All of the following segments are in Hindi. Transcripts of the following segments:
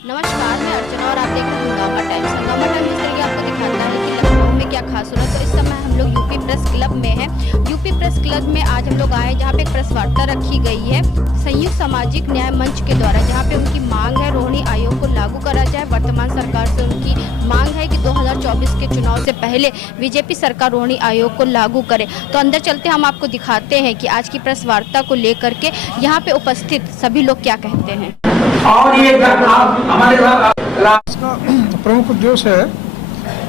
नमस्कार, मैं अर्चना और आप देख रहे हैं हंगामा टाइम्स। हंगामा टाइम्स इस तरह की आपको दिखाता है कि लखनऊ में क्या खास हुआ। तो इस समय हम लोग यूपी प्रेस क्लब में हैं। यूपी प्रेस क्लब में आज हम लोग आए जहां पे एक प्रेस वार्ता रखी गई है संयुक्त सामाजिक न्याय मंच के द्वारा, जहां पे उनकी मांग है रोहिणी आयोग को लागू करा जाए। वर्तमान सरकार से उनकी मांग है कि 2024 के चुनाव से पहले बीजेपी सरकार रोहिणी आयोग को लागू करे। तो अंदर चलते हम आपको दिखाते हैं कि आज की प्रेस वार्ता को लेकर के यहाँ पे उपस्थित सभी लोग क्या कहते हैं। और ये हमारे इसका प्रमुख उद्देश्य है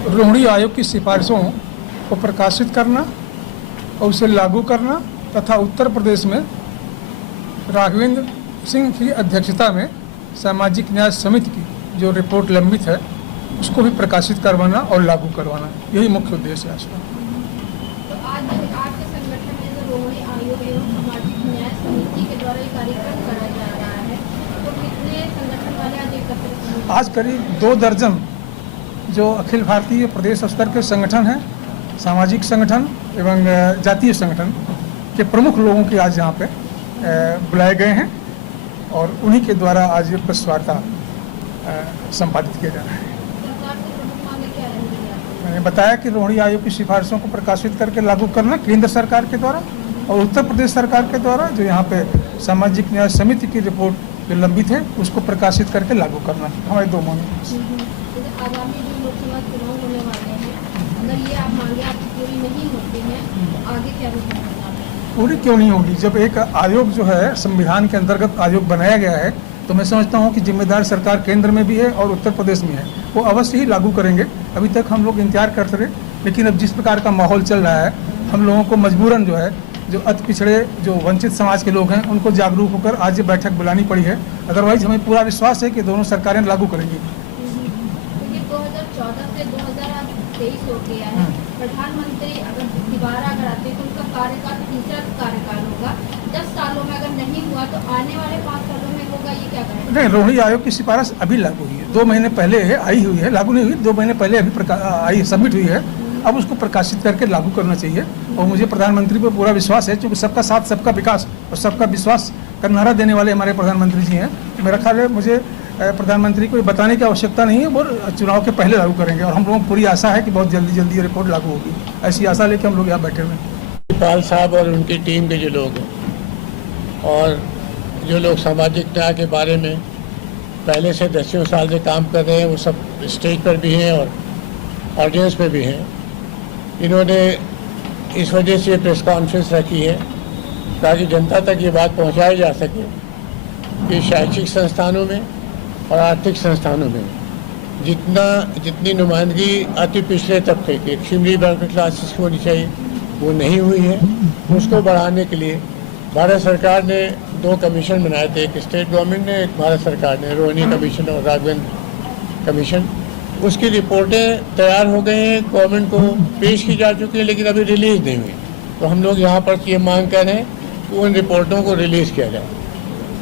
रोहिणी आयोग की सिफारिशों को प्रकाशित करना और उसे लागू करना तथा उत्तर प्रदेश में राघवेंद्र सिंह की अध्यक्षता में सामाजिक न्याय समिति की जो रिपोर्ट लंबित है उसको भी प्रकाशित करवाना और लागू करवाना, यही मुख्य उद्देश्य है इसका। तो आज आपके संगठन में जो रोहिणी आयोग एवं सामाजिक न्याय समिति के द्वारा ये कार्यक्रम करा जा रहा है, तो कितने संगठन वाले आज एकत्रित हुए? आज करीब 2 दर्जन जो अखिल भारतीय प्रदेश स्तर के संगठन हैं, सामाजिक संगठन एवं जातीय संगठन के प्रमुख लोगों की आज यहाँ पे बुलाए गए हैं और उन्हीं के द्वारा आज ये प्रेस वार्ता संपादित किया जा रहा है। सरकार से प्रमुख मांगे क्या रहेंगी? मैंने बताया कि रोहिणी आयोग की सिफारिशों को प्रकाशित करके लागू करना केंद्र सरकार के द्वारा और उत्तर प्रदेश सरकार के द्वारा जो यहाँ पे सामाजिक न्याय समिति की रिपोर्ट जो लंबित है उसको प्रकाशित करके लागू करना, हमारे 2 मांगे। जैसे आगामी जो लोकसभा चुनाव होने वाले हैं, अगर ये आप मांगे आपकी पूरी नहीं होती हैं तो आगे क्या होगा? पूरी क्यों नहीं होगी? जब एक आयोग जो है संविधान के अंतर्गत आयोग बनाया गया है तो मैं समझता हूँ कि जिम्मेदार सरकार केंद्र में भी है और उत्तर प्रदेश में है, वो अवश्य ही लागू करेंगे। अभी तक हम लोग इंतजार करते रहे, लेकिन अब जिस प्रकार का माहौल चल रहा है हम लोगों को मजबूरन जो है जो अति पिछड़े जो वंचित समाज के लोग हैं उनको जागरूक होकर आज ये बैठक बुलानी पड़ी है। अदरवाइज हमें पूरा विश्वास है कि दोनों सरकारें लागू करेंगी। क्योंकि 2014 से 2023 हो गया है, प्रधानमंत्री अगर दोबारा अगर आते हैं तो उनका कार्यकाल तीसरा कार्यकाल होगा। 10 सालों में अगर नहीं हुआ तो आने वाले 5 सालों में होगा, ये क्या करेंगे? नहीं, रोहिणी आयोग की सिफारिश अभी लागू हुई है, 2 महीने पहले आई हुई है, लागू नहीं हुई, 2 महीने पहले अभी आई सबमिट हुई है। अब उसको प्रकाशित करके लागू करना चाहिए और मुझे प्रधानमंत्री पर पूरा विश्वास है, क्योंकि सबका साथ सबका विकास और सबका विश्वास का नारा देने वाले हमारे प्रधानमंत्री जी हैं। मेरा ख्याल है मुझे प्रधानमंत्री को बताने की आवश्यकता नहीं है, वो चुनाव के पहले लागू करेंगे और हम लोगों को पूरी आशा है कि बहुत जल्दी जल्दी ये रिपोर्ट लागू होगी। ऐसी आशा लेके हम लोग यहाँ बैठे हुए हैं। पाल साहब और उनकी टीम के जो लोग हैं और जो लोग सामाजिक न्याय के बारे में पहले से 10 साल से काम कर रहे हैं, वो सब स्टेज पर भी हैं और ऑडियंस में भी हैं। इन्होंने इस वजह से प्रेस कॉन्फ्रेंस रखी है ताकि जनता तक ये बात पहुंचाई जा सके कि शैक्षिक संस्थानों में और आर्थिक संस्थानों में जितनी नुमाइंदगी अति पिछड़े तबके के एक्सट्रीमली बैकवर्ड क्लासेस की होनी चाहिए वो नहीं हुई है। उसको बढ़ाने के लिए भारत सरकार ने 2 कमीशन बनाए थे, एक स्टेट गवर्नमेंट ने, एक भारत सरकार ने, रोहिणी कमीशन और राघवेंद्र कमीशन। उसकी रिपोर्टें तैयार हो गई हैं, गवर्नमेंट को पेश की जा चुकी है, लेकिन अभी रिलीज़ नहीं हुई। तो हम लोग यहाँ पर ये मांग कर रहे हैं कि उन रिपोर्टों को रिलीज़ किया जाए।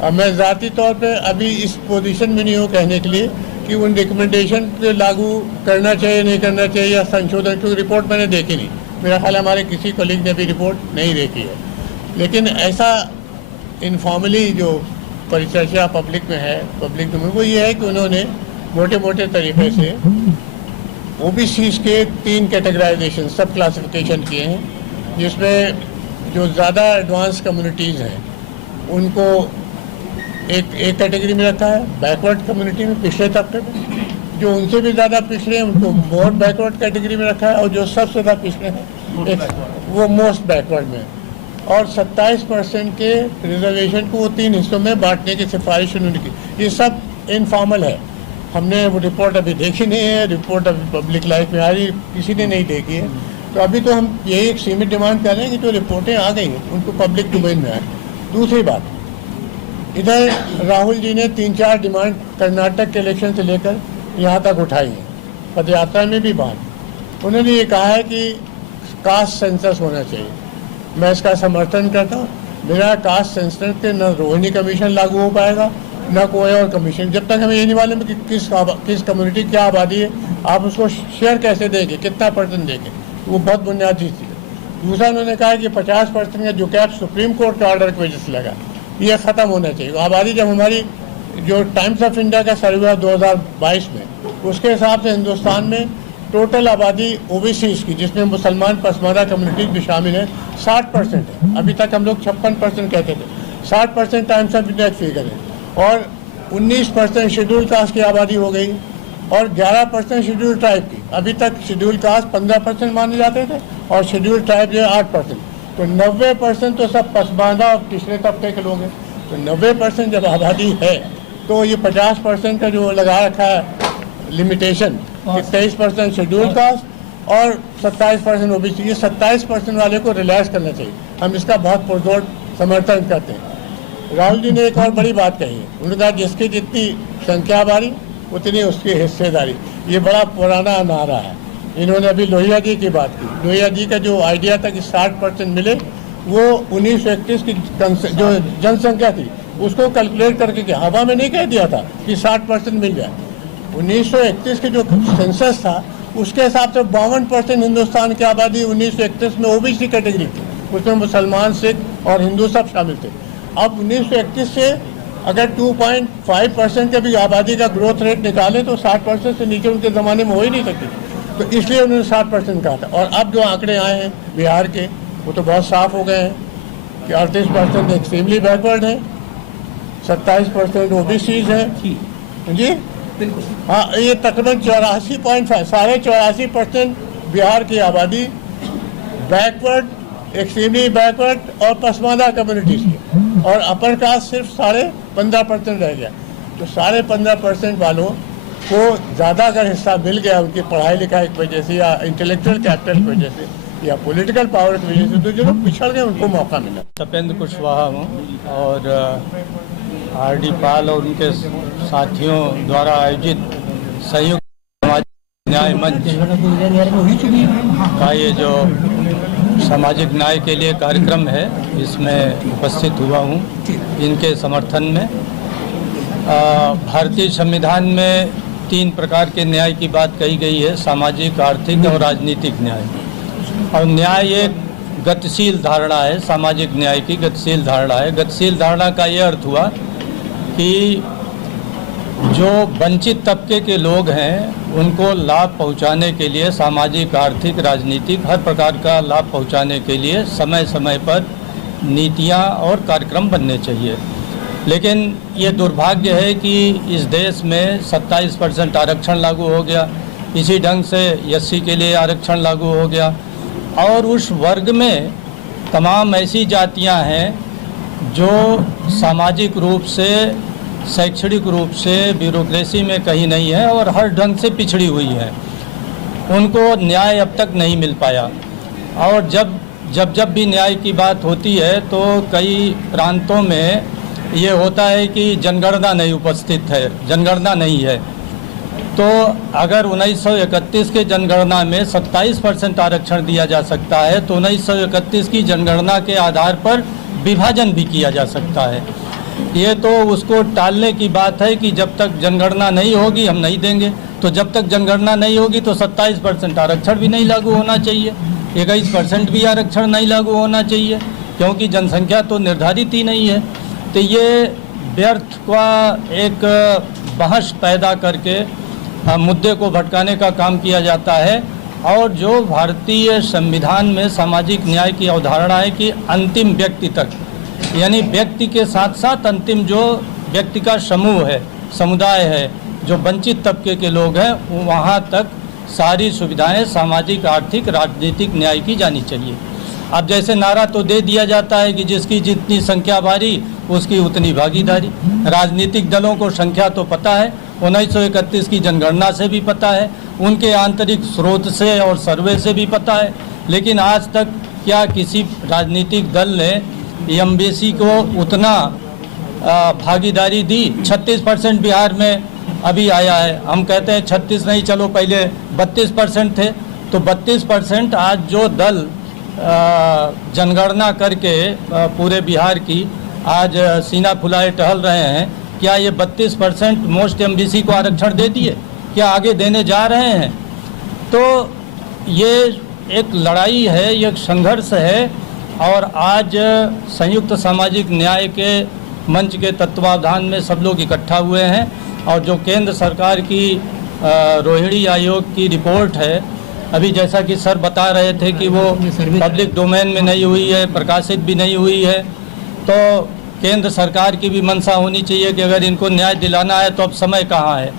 अब मैं ज़ाती तौर पे अभी इस पोजीशन में नहीं हूँ कहने के लिए कि उन रिकमेंडेशन को लागू करना चाहिए नहीं करना चाहिए या संशोधन, क्योंकि रिपोर्ट मैंने देखी नहीं। मेरा ख्याल हमारे किसी कलीग ने भी रिपोर्ट नहीं देखी है, लेकिन ऐसा इनफॉर्मली जो परिचर्चा पब्लिक में है, पब्लिक में, वो ये है कि उन्होंने मोटे मोटे तरीके से ओबीसी के 3 कैटेगराइजेशन सब क्लासिफिकेशन किए हैं, जिसमें जो ज़्यादा एडवांस कम्युनिटीज़ हैं उनको एक कैटेगरी में रखा है, बैकवर्ड कम्युनिटी में, पिछड़े तबके में, जो उनसे भी ज़्यादा पिछड़े हैं उनको मोर बैकवर्ड कैटेगरी में रखा है और जो सबसे ज़्यादा पिछड़े हैं वो मोस्ट बैकवर्ड में। और 27% के रिजर्वेशन को वो 3 हिस्सों में बांटने की सिफारिश उन्होंने की। ये सब इनफॉर्मल है, हमने वो रिपोर्ट अभी देखी नहीं है, रिपोर्ट अभी पब्लिक लाइफ में आ रही, किसी ने नहीं देखी है। तो अभी तो हम यही एक सीमित डिमांड कर रहे हैं कि जो रिपोर्टें आ गई हैं उनको पब्लिक डोमेन में आए। दूसरी बात, इधर राहुल जी ने 3-4 डिमांड कर्नाटक के इलेक्शन से लेकर यहाँ तक उठाई है, पदयात्रा में भी बात। उन्होंने ये कहा है कि कास्ट सेंसस होना चाहिए। मैं इसका समर्थन करता हूँ। बिना कास्ट सेंसस के न रोहिणी कमीशन लागू हो पाएगा न कोई और कमीशन। जब तक हमें ये नहीं मालूम कि किस कम्युनिटी क्या आबादी है, आप उसको शेयर कैसे देंगे, कितना % देंगे, वो बहुत बुनियादी चीज़ है। दूसरा उन्होंने कहा कि 50% का जो कैप सुप्रीम कोर्ट के ऑर्डर की वजह से लगा, ये ख़त्म होना चाहिए। आबादी जब हमारी जो टाइम्स ऑफ इंडिया का सर्वे हुआ 2022 में, उसके हिसाब से हिंदुस्तान में टोटल आबादी ओबीसीज की, जिसमें मुसलमान पसमानदा कम्युनिटीज भी शामिल है, 60% है। अभी तक हम लोग 56% कहते थे, 60% टाइम्स ऑफ इंडिया फिगर है। और 19% शेड्यूल कास्ट की आबादी हो गई और 11% शेड्यूल ट्राइब की। अभी तक शेड्यूल कास्ट 15% माने जाते थे और शेड्यूल ट्राइब जो है 8%। तो 90% तो सब पसमानदा और पिछड़े तबके के लोग हैं। तो 90% जब आबादी है तो ये 50% का जो लगा रखा है लिमिटेशन कि 23% शेड्यूल कास्ट और 27% ओबीसी, ये 27% वाले को रिलैक्स करना चाहिए। हम इसका बहुत पुरजोर समर्थन करते हैं। राहुल जी ने एक और बड़ी बात कही है, उन्होंने कहा जिसकी जितनी संख्या बारी उतनी उसकी हिस्सेदारी। ये बड़ा पुराना नारा है। इन्होंने अभी लोहिया जी की बात की। लोहिया जी का जो आइडिया था कि 60% मिले, वो 1931 की जो जनसंख्या थी उसको कैलकुलेट करके कि हवा में नहीं कह दिया था कि 60% मिल जाए। 1931 के जो सेंसस था उसके हिसाब से 52% हिंदुस्तान की आबादी 1931 में ओबीसी कैटेगरी थी। उसमें मुसलमान, सिख और हिंदू सब शामिल थे। अब 1931 से अगर 2.5% के भी आबादी का ग्रोथ रेट निकालें तो 60% से नीचे उनके ज़माने में हो ही नहीं सकती। तो इसलिए उन्होंने 60% कहा था। और अब जो आंकड़े आए हैं बिहार के, वो तो बहुत साफ हो गए हैं कि 38% एक्सट्रीमली बैकवर्ड है, 27% ओबीसीज है जी। हाँ, ये तकरीबन 84.5 84% बिहार की आबादी बैकवर्ड, एक्सट्रीमली बैकवर्ड और पसमानदा कम्युनिटीज़ की, और अपर कास्ट सिर्फ 15.5% रह गया। तो 15.5% वालों को ज़्यादा अगर हिस्सा मिल गया उनकी पढ़ाई लिखाई की वजह से या इंटेलेक्चुअल कैपिटल की वजह से या पॉलिटिकल पावर की वजह से, तो जो लोग पिछड़ गए उनको मौका मिला। तपेंद्र कुशवाहा हूँ और आर.डी. पाल और उनके साथियों द्वारा आयोजित संयुक्त सामाजिक न्याय मंच का ये जो सामाजिक न्याय के लिए कार्यक्रम है, इसमें उपस्थित हुआ हूँ। इनके समर्थन में भारतीय संविधान में 3 प्रकार के न्याय की बात कही गई है, सामाजिक, आर्थिक और राजनीतिक न्याय। और न्याय एक गतिशील धारणा है, सामाजिक न्याय की गतिशील धारणा है। गतिशील धारणा का ये अर्थ हुआ कि जो वंचित तबके के लोग हैं उनको लाभ पहुंचाने के लिए, सामाजिक, आर्थिक, राजनीतिक हर प्रकार का लाभ पहुंचाने के लिए समय समय पर नीतियां और कार्यक्रम बनने चाहिए। लेकिन ये दुर्भाग्य है कि इस देश में 27% आरक्षण लागू हो गया, इसी ढंग से एससी के लिए आरक्षण लागू हो गया, और उस वर्ग में तमाम ऐसी जातियां हैं जो सामाजिक रूप से, शैक्षणिक रूप से, ब्यूरोक्रेसी में कहीं नहीं है और हर ढंग से पिछड़ी हुई है। उनको न्याय अब तक नहीं मिल पाया। और जब भी न्याय की बात होती है तो कई प्रांतों में ये होता है कि जनगणना नहीं उपस्थित है, जनगणना नहीं है। तो अगर 1931 के जनगणना में 27% आरक्षण दिया जा सकता है तो 1931 की जनगणना के आधार पर विभाजन भी किया जा सकता है। ये तो उसको टालने की बात है कि जब तक जनगणना नहीं होगी हम नहीं देंगे। तो जब तक जनगणना नहीं होगी तो 27% आरक्षण भी नहीं लागू होना चाहिए, 21% भी आरक्षण नहीं लागू होना चाहिए, क्योंकि जनसंख्या तो निर्धारित ही नहीं है। तो ये व्यर्थ का एक बहस पैदा करके मुद्दे को भटकाने का काम किया जाता है। और जो भारतीय संविधान में सामाजिक न्याय की अवधारणा है कि अंतिम व्यक्ति तक, यानी व्यक्ति के साथ साथ अंतिम जो व्यक्ति का समूह है, समुदाय है, जो वंचित तबके के लोग हैं, वहाँ तक सारी सुविधाएं सामाजिक, आर्थिक, राजनीतिक न्याय की जानी चाहिए। अब जैसे नारा तो दे दिया जाता है कि जिसकी जितनी संख्या बारी उसकी उतनी भागीदारी। राजनीतिक दलों को संख्या तो पता है, 1931 की जनगणना से भी पता है, उनके आंतरिक स्रोत से और सर्वे से भी पता है। लेकिन आज तक क्या किसी राजनीतिक दल ने एमबीसी को उतना भागीदारी दी? 36% बिहार में अभी आया है। हम कहते हैं 36 नहीं, चलो पहले 32% थे। तो 32% आज जो दल जनगणना करके पूरे बिहार की आज सीना फुलाए टहल रहे हैं, क्या ये 32% मोस्ट एमबीसी को आरक्षण दे दिए? क्या आगे देने जा रहे हैं? तो ये एक लड़ाई है, ये एक संघर्ष है। और आज संयुक्त सामाजिक न्याय के मंच के तत्वावधान में सब लोग इकट्ठा हुए हैं और जो केंद्र सरकार की रोहिणी आयोग की रिपोर्ट है, अभी जैसा कि सर बता रहे थे कि वो पब्लिक डोमेन में नहीं हुई है, प्रकाशित भी नहीं हुई है, तो केंद्र सरकार की भी मंशा होनी चाहिए कि अगर इनको न्याय दिलाना है तो अब समय कहाँ है।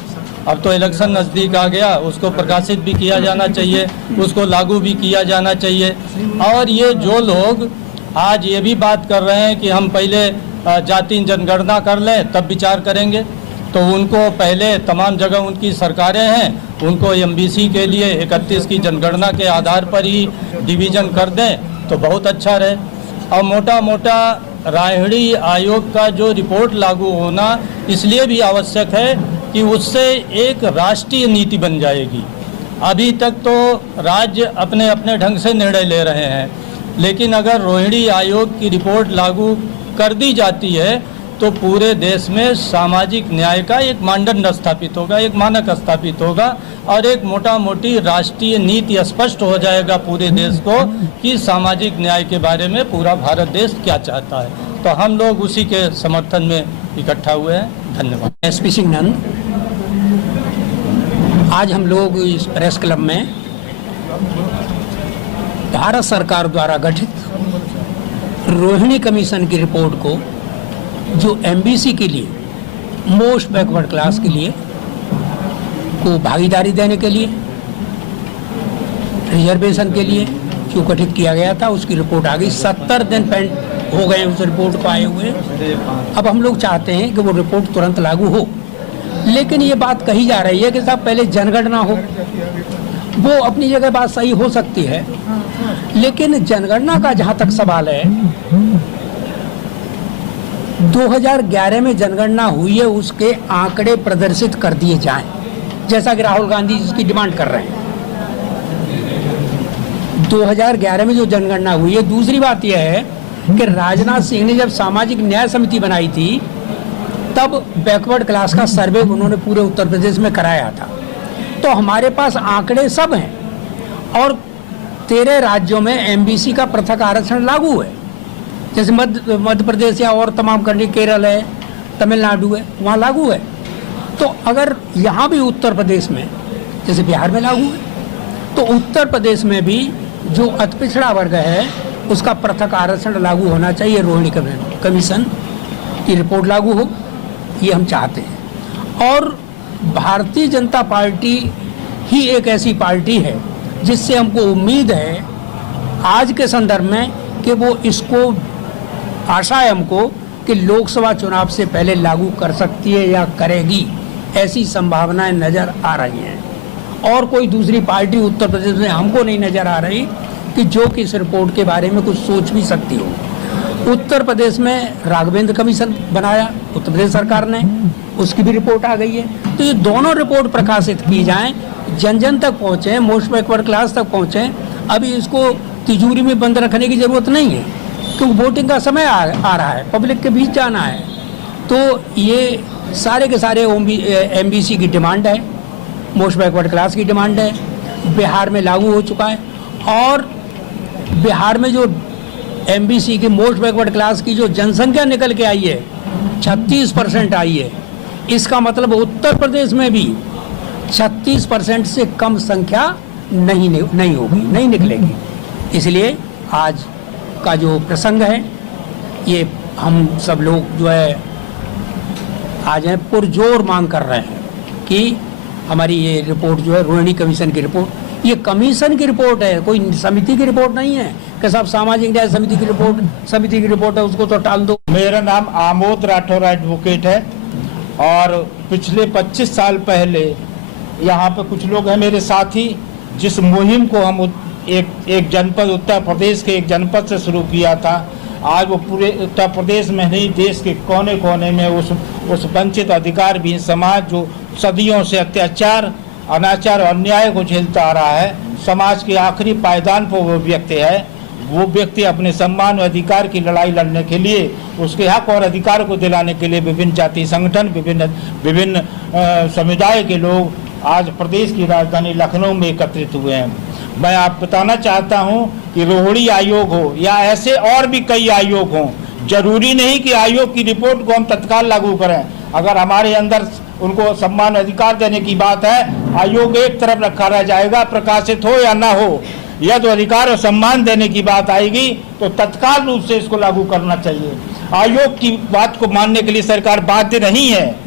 अब तो इलेक्शन नज़दीक आ गया, उसको प्रकाशित भी किया जाना चाहिए, उसको लागू भी किया जाना चाहिए। और ये जो लोग आज ये भी बात कर रहे हैं कि हम पहले जाति जनगणना कर लें तब विचार करेंगे, तो उनको पहले तमाम जगह उनकी सरकारें हैं, उनको एमबीसी के लिए 31 की जनगणना के आधार पर ही डिवीज़न कर दें तो बहुत अच्छा रहे। और मोटा मोटा रोहिणी आयोग का जो रिपोर्ट लागू होना इसलिए भी आवश्यक है कि उससे एक राष्ट्रीय नीति बन जाएगी। अभी तक तो राज्य अपने अपने ढंग से निर्णय ले रहे हैं, लेकिन अगर रोहिणी आयोग की रिपोर्ट लागू कर दी जाती है तो पूरे देश में सामाजिक न्याय का एक मानदंड स्थापित होगा, एक मानक स्थापित होगा और एक मोटा मोटी राष्ट्रीय नीति स्पष्ट हो जाएगा पूरे देश को कि सामाजिक न्याय के बारे में पूरा भारत देश क्या चाहता है। तो हम लोग उसी के समर्थन में इकट्ठा हुए हैं। धन्यवाद। एसपी सिंह नंद, आज हम लोग इस प्रेस क्लब में भारत सरकार द्वारा गठित रोहिणी कमीशन की रिपोर्ट को, जो एमबीसी के लिए, मोस्ट बैकवर्ड क्लास के लिए को भागीदारी देने के लिए, रिजर्वेशन के लिए जो गठित किया गया था, उसकी रिपोर्ट आ गई। 70 दिन पेंड हो गए उस रिपोर्ट को आए हुए। अब हम लोग चाहते हैं कि वो रिपोर्ट तुरंत लागू हो, लेकिन ये बात कही जा रही है कि साहब पहले जनगणना हो। वो अपनी जगह बात सही हो सकती है, लेकिन जनगणना का जहाँ तक सवाल है, 2011 में जनगणना हुई है, उसके आंकड़े प्रदर्शित कर दिए जाएं, जैसा कि राहुल गांधी इसकी डिमांड कर रहे हैं। 2011 में जो जनगणना हुई है। दूसरी बात यह है कि राजनाथ सिंह ने जब सामाजिक न्याय समिति बनाई थी तब बैकवर्ड क्लास का सर्वे उन्होंने पूरे उत्तर प्रदेश में कराया था। तो हमारे पास आंकड़े सब हैं और 13 राज्यों में एमबीसी का पृथक आरक्षण लागू है, जैसे मध्य प्रदेश या और तमाम कंट्री, केरल है, तमिलनाडु है, वहाँ लागू है। तो अगर यहाँ भी उत्तर प्रदेश में, जैसे बिहार में लागू है, तो उत्तर प्रदेश में भी जो अति पिछड़ा वर्ग है उसका पृथक आरक्षण लागू होना चाहिए। रोहिणी कमीशन की रिपोर्ट लागू हो, ये हम चाहते हैं। और भारतीय जनता पार्टी ही एक ऐसी पार्टी है जिससे हमको उम्मीद है आज के संदर्भ में कि वो इसको, आशा है हमको कि लोकसभा चुनाव से पहले लागू कर सकती है या करेगी, ऐसी संभावनाएं नज़र आ रही हैं। और कोई दूसरी पार्टी उत्तर प्रदेश में हमको नहीं नज़र आ रही कि जो कि इस रिपोर्ट के बारे में कुछ सोच भी सकती हो। उत्तर प्रदेश में राघवेंद्र कमीशन बनाया उत्तर प्रदेश सरकार ने, उसकी भी रिपोर्ट आ गई है। तो ये दोनों रिपोर्ट प्रकाशित की जाएं, जन जन तक पहुँचें, मोस्ट बैकवर्ड क्लास तक पहुँचें। अभी इसको तिजोरी में बंद रखने की ज़रूरत नहीं है, क्योंकि वोटिंग का समय आ रहा है, पब्लिक के बीच जाना है। तो ये सारे के सारे एमबीसी की डिमांड है, मोस्ट बैकवर्ड क्लास की डिमांड है, बिहार में लागू हो चुका है। और बिहार में जो एमबीसी की मोस्ट बैकवर्ड क्लास की जो जनसंख्या निकल के आई है 36% आई है, इसका मतलब उत्तर प्रदेश में भी 36% से कम संख्या नहीं होगी, नहीं निकलेगी। इसलिए आज का जो प्रसंग है, ये हम सब लोग जो है आज हैं पुरजोर मांग कर रहे हैं कि हमारी ये रिपोर्ट जो है रोहिणी कमीशन की रिपोर्ट, ये कमीशन की रिपोर्ट है, कोई समिति की रिपोर्ट नहीं है कि साहब सामाजिक न्याय समिति की रिपोर्ट है, उसको तो टाल दो। मेरा नाम आमोद राठौर एडवोकेट है और पिछले 25 साल पहले यहाँ पे कुछ लोग हैं मेरे साथी, जिस मुहिम को हम एक जनपद, उत्तर प्रदेश के एक जनपद से शुरू किया था। आज वो पूरे उत्तर प्रदेश में नहीं, देश के कोने कोने में उस वंचित अधिकार भी समाज जो सदियों से अत्याचार, अनाचार और अन्याय को झेलता आ रहा है, समाज के आखिरी पायदान पर वो व्यक्ति है। वो व्यक्ति अपने सम्मान और अधिकार की लड़ाई लड़ने के लिए, उसके हक और अधिकार को दिलाने के लिए विभिन्न जाति संगठन, विभिन्न समुदाय के लोग आज प्रदेश की राजधानी लखनऊ में एकत्रित हुए हैं। मैं आप बताना चाहता हूं कि रोहिणी आयोग हो या ऐसे और भी कई आयोग हों, जरूरी नहीं कि आयोग की रिपोर्ट को हम तत्काल लागू करें। अगर हमारे अंदर उनको सम्मान अधिकार देने की बात है, आयोग एक तरफ रखा रह जाएगा, प्रकाशित हो या ना हो। यह तो अधिकार और सम्मान देने की बात आएगी तो तत्काल रूप से इसको लागू करना चाहिए। आयोग की बात को मानने के लिए सरकार बाध्य नहीं है।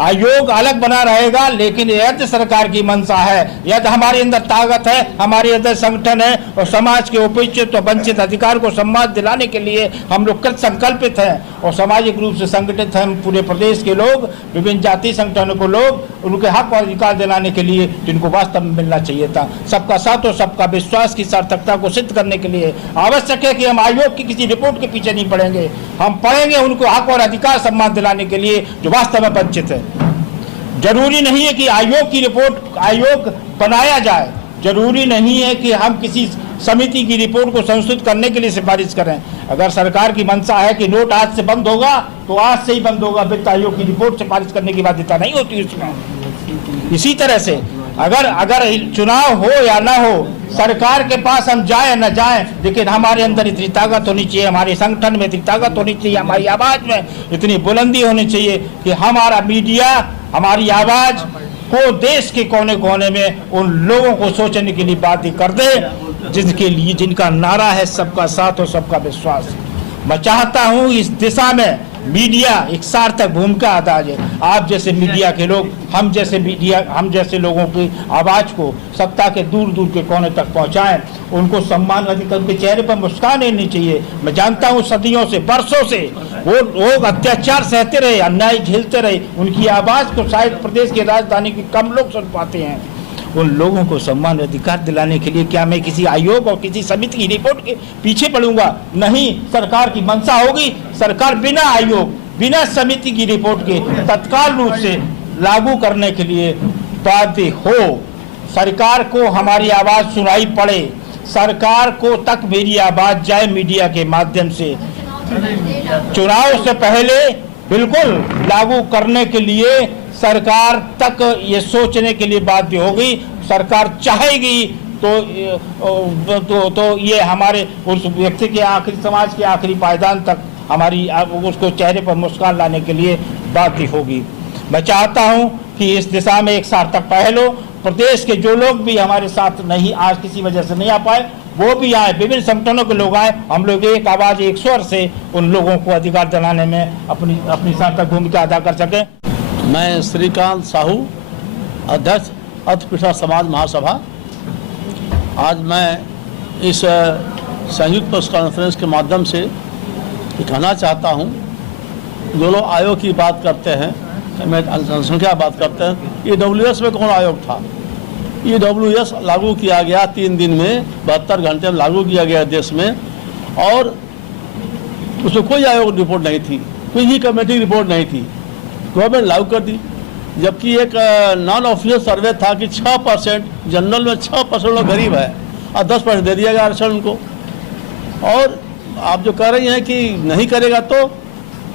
आयोग अलग बना रहेगा, लेकिन यदि सरकार की मंशा है, यदि हमारे अंदर ताकत है, हमारे अंदर संगठन है और समाज के उपेक्षित और वंचित अधिकार को सम्मान दिलाने के लिए हम लोग कृत संकल्पित हैं और सामाजिक रूप से संगठित हैं। पूरे प्रदेश के लोग, विभिन्न जाति संगठनों को लोग उनके हक और अधिकार दिलाने के लिए जिनको वास्तव में मिलना चाहिए था। सबका साथ और सबका विश्वास की सार्थकता को सिद्ध करने के लिए आवश्यक है कि हम आयोग की किसी रिपोर्ट के पीछे नहीं पड़ेंगे। हम पड़ेंगे उनको हक और अधिकार सम्मान दिलाने के लिए जो वास्तव में वंचित है। जरूरी नहीं है कि आयोग की रिपोर्ट आयोग बनाया जाए, जरूरी नहीं है कि हम किसी समिति की रिपोर्ट को संशोधित करने के लिए सिफारिश करें। अगर सरकार की मंशा है कि नोट आज से बंद होगा तो आज से ही बंद होगा, वित्त आयोग की रिपोर्ट सिफारिश करने की बाध्यता नहीं होती उसमें। इसी तरह से अगर चुनाव हो या ना हो, सरकार के पास हम जाए न जाए, लेकिन हमारे अंदर इतनी ताकत होनी चाहिए, हमारे संगठन में इतनी ताकत होनी चाहिए, हमारी आवाज में इतनी बुलंदी होनी चाहिए कि हमारा मीडिया हमारी आवाज को देश के कोने कोने में उन लोगों को सोचने के लिए बात कर दे जिनका नारा है सबका साथ और सबका विश्वास। मैं चाहता हूं इस दिशा में मीडिया एक सार्थक भूमिका अदा करे। आप जैसे मीडिया के लोग, हम जैसे लोगों की आवाज को सत्ता के दूर दूर के कोने तक पहुंचाएं, उनको सम्मान अधिकार, उनके चेहरे पर मुस्कान आनी चाहिए। मैं जानता हूं सदियों से, बरसों से वो लोग अत्याचार सहते रहे, अन्याय झेलते रहे, उनकी आवाज को शायद प्रदेश की राजधानी के कम लोग सुन पाते हैं। उन लोगों को सम्मान अधिकार दिलाने के लिए क्या मैं किसी आयोग और किसी समिति की रिपोर्ट के पीछे पड़ूंगा? नहीं, सरकार की मंशा होगी, सरकार बिना आयोग, बिना समिति की रिपोर्ट के तत्काल रूप से लागू करने के लिए बाध्य हो। सरकार को हमारी आवाज सुनाई पड़े, सरकार को तक मेरी आवाज जाए मीडिया के माध्यम से। चुनाव से पहले बिल्कुल लागू करने के लिए सरकार तक ये सोचने के लिए बाध्य होगी। सरकार चाहेगी तो ये हमारे उस व्यक्ति के आखिरी, समाज के आखिरी पायदान तक हमारी उसको चेहरे पर मुस्कान लाने के लिए बाध्य होगी। मैं चाहता हूं कि इस दिशा में एक सार्थक पहल हो। प्रदेश के जो लोग भी हमारे साथ नहीं, आज किसी वजह से नहीं आ पाए, वो भी आए, विभिन्न संगठनों के लोग आए, हम लोग एक आवाज एक स्वर से उन लोगों को अधिकार दिलाने में अपनी सार्थक भूमिका अदा कर सकें। मैं श्रीकांत साहू, अध्यक्ष अर्थपिछड़ा समाज महासभा। आज मैं इस संयुक्त प्रेस कॉन्फ्रेंस के माध्यम से कहना चाहता हूं, जो लोग आयोग की बात करते हैं, मैं जनसंख्या बात करते हैं, EWS में कौन आयोग था? EWS लागू किया गया 3 दिन में, 72 घंटे में लागू किया गया देश में, और उसमें कोई आयोग रिपोर्ट नहीं थी, कोई ही कमेटी रिपोर्ट नहीं थी। गवर्नमेंट लागू कर दी, जबकि एक नॉन ऑफिशियल सर्वे था कि 6% जनरल में 6% लोग गरीब है और 10% दे दिया गया आरक्षण उनको। और आप जो कह रही हैं कि नहीं करेगा, तो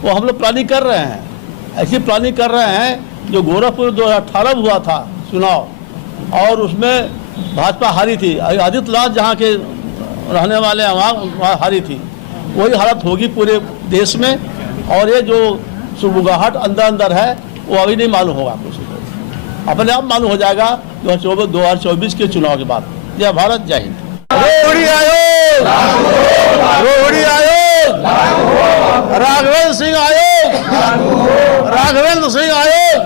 वो हम लोग प्लानिंग कर रहे हैं, ऐसी प्लानिंग कर रहे हैं। जो गोरखपुर 2018 में हुआ था चुनाव, और उसमें भाजपा हारी थी, आदित्यनाथ जहाँ के रहने वाले हैं वहाँ हारी थी, वही हालत होगी पूरे देश में। और ये जो सुबुगाहट अंदर है वो अभी नहीं मालूम होगा कुछ, अपने आप मालूम हो जाएगा 2024 के चुनाव के बाद। जय भारत, जय हिंद। रोहिणी आयोग, रोहिणी आयोग, राघवेंद्र सिंह आयोग, राघवेंद्र सिंह आयोग,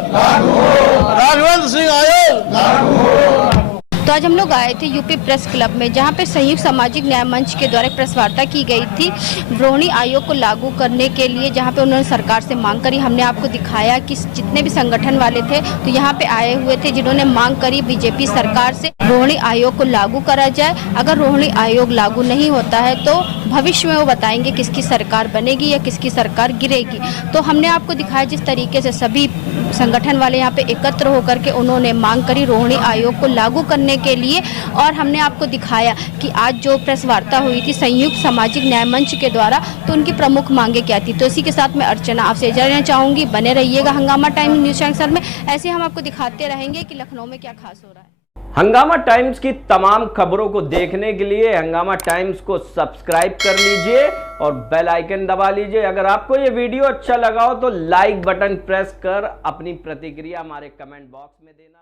राघवेंद्र सिंह आयोग। तो आज हम लोग आए थे यूपी प्रेस क्लब में, जहां पे संयुक्त सामाजिक न्याय मंच के द्वारा प्रेस वार्ता की गई थी रोहिणी आयोग को लागू करने के लिए, जहां पे उन्होंने सरकार से मांग करी। हमने आपको दिखाया कि जितने भी संगठन वाले थे तो यहाँ पे आए हुए थे, जिन्होंने मांग करी बीजेपी सरकार से रोहिणी आयोग को लागू करा जाए। अगर रोहिणी आयोग लागू नहीं होता है तो भविष्य में वो बताएंगे किसकी सरकार बनेगी या किसकी सरकार गिरेगी। तो हमने आपको दिखाया जिस तरीके से सभी संगठन वाले यहाँ पे एकत्र होकर के उन्होंने मांग करी रोहिणी आयोग को लागू करने के लिए। और हमने आपको दिखाया कि आज जो प्रेस वार्ता हुई थी संयुक्त सामाजिक न्याय मंच के द्वारा, तो उनकी प्रमुख मांगे क्या थी। तो इसी के साथ मैं अर्चना आपसे जानना चाहूँगी, बने रहिएगा हंगामा टाइम न्यूज़ चैनल में। ऐसे हम आपको दिखाते रहेंगे कि लखनऊ में क्या खास हो रहा है। हंगामा टाइम्स की तमाम खबरों को देखने के लिए हंगामा टाइम्स को सब्सक्राइब कर लीजिए और बेल आइकन दबा लीजिए। अगर आपको ये वीडियो अच्छा लगा हो तो लाइक बटन प्रेस कर अपनी प्रतिक्रिया हमारे कमेंट बॉक्स में देना।